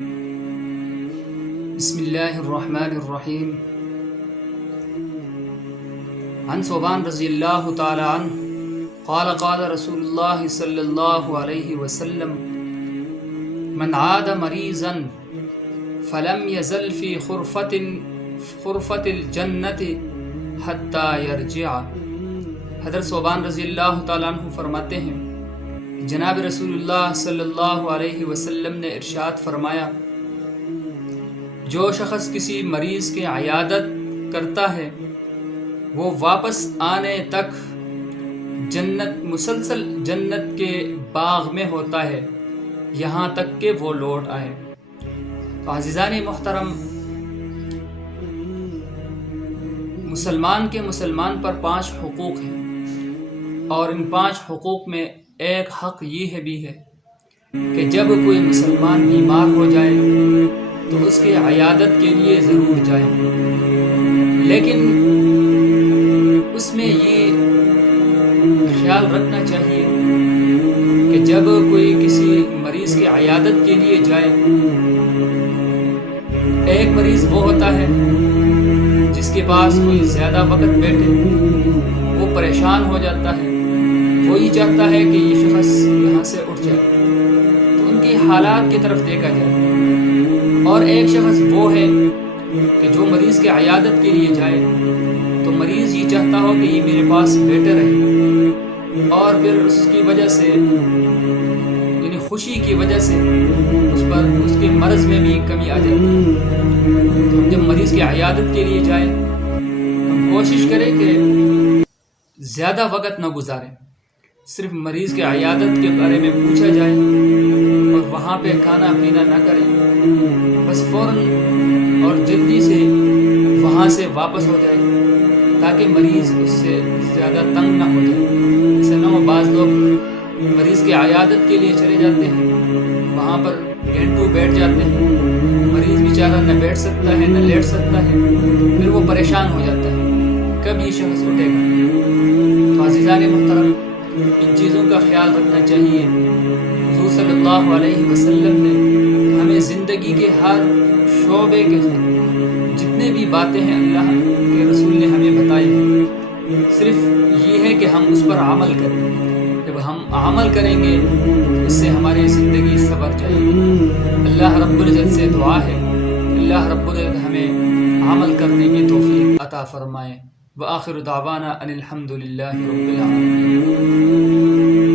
بسم اللہ الرحمن الرحیم۔ عن ثوبان رضی اللہ تعالی عنہ قال قال رسول اللہ صلی اللہ علیہ وسلم من عاد مریضا فلم یزل فی خرفۃ الجنت حتی یرجع۔ حضرت ثوبان رضی اللہ تعالیٰ عنہ فرماتے ہیں، جناب رسول اللہ صلی اللہ علیہ وسلم نے ارشاد فرمایا، جو شخص کسی مریض کی عیادت کرتا ہے وہ واپس آنے تک مسلسل جنت کے باغ میں ہوتا ہے یہاں تک کہ وہ لوٹ آئے۔ تو عزیزان محترم، مسلمان پر 5 حقوق ہیں، اور ان 5 حقوق میں ایک حق یہ بھی ہے کہ جب کوئی مسلمان بیمار ہو جائے تو اس کے عیادت کے لیے ضرور جائے، لیکن اس میں یہ خیال رکھنا چاہیے کہ جب کوئی کسی مریض کی عیادت کے لیے جائے، ایک مریض وہ ہوتا ہے جس کے پاس کوئی زیادہ وقت بیٹھے، وہ پریشان ہو جاتا ہے، وہی چاہتا ہے کہ یہ شخص یہاں سے اٹھ جائے، تو ان کی حالات کی طرف دیکھا جائے۔ اور ایک شخص وہ ہے کہ جو مریض کے عیادت کے لیے جائے تو مریض یہ چاہتا ہو کہ یہ میرے پاس بیٹھے رہے، اور پھر اس کی وجہ سے، یعنی خوشی کی وجہ سے اس کے مرض میں بھی کمی آ جاتی ہے۔ تو ہم جب مریض کی عیادت کے لیے جائیں ہم کوشش کریں کہ زیادہ وقت نہ گزاریں، صرف مریض کے عیادت کے بارے میں پوچھا جائے اور وہاں پہ کھانا پینا نہ کریں، بس فوراً اور جلدی سے وہاں سے واپس ہو جائے تاکہ مریض اس سے زیادہ تنگ نہ ہو جائے۔ ایسے نہ ہو بعض لوگ مریض کی عیادت کے لیے چلے جاتے ہیں، وہاں پر گھنٹوں بیٹھ جاتے ہیں، مریض بیچارہ نہ بیٹھ سکتا ہے نہ لیٹ سکتا ہے، پھر وہ پریشان ہو جاتا ہے کب یہ شخص اٹھے گا۔ تو عزیزان محترم، ان چیزوں کا خیال رکھنا چاہیے۔ حضور صلی اللہ علیہ وسلم نے ہمیں زندگی کے ہر شعبے کے جتنے بھی باتیں ہیں اللہ کے رسول نے ہمیں بتائی ہیں، صرف یہ ہے کہ ہم اس پر عمل کریں۔ جب ہم عمل کریں گے تو اس سے ہماری زندگی سنور جائے گی۔ اللہ رب العزت سے دعا ہے، اللہ رب العزت ہمیں عمل کرنے کی توفیق عطا فرمائے۔ وآخر دعوانا ان الحمد للہ رب العالمین۔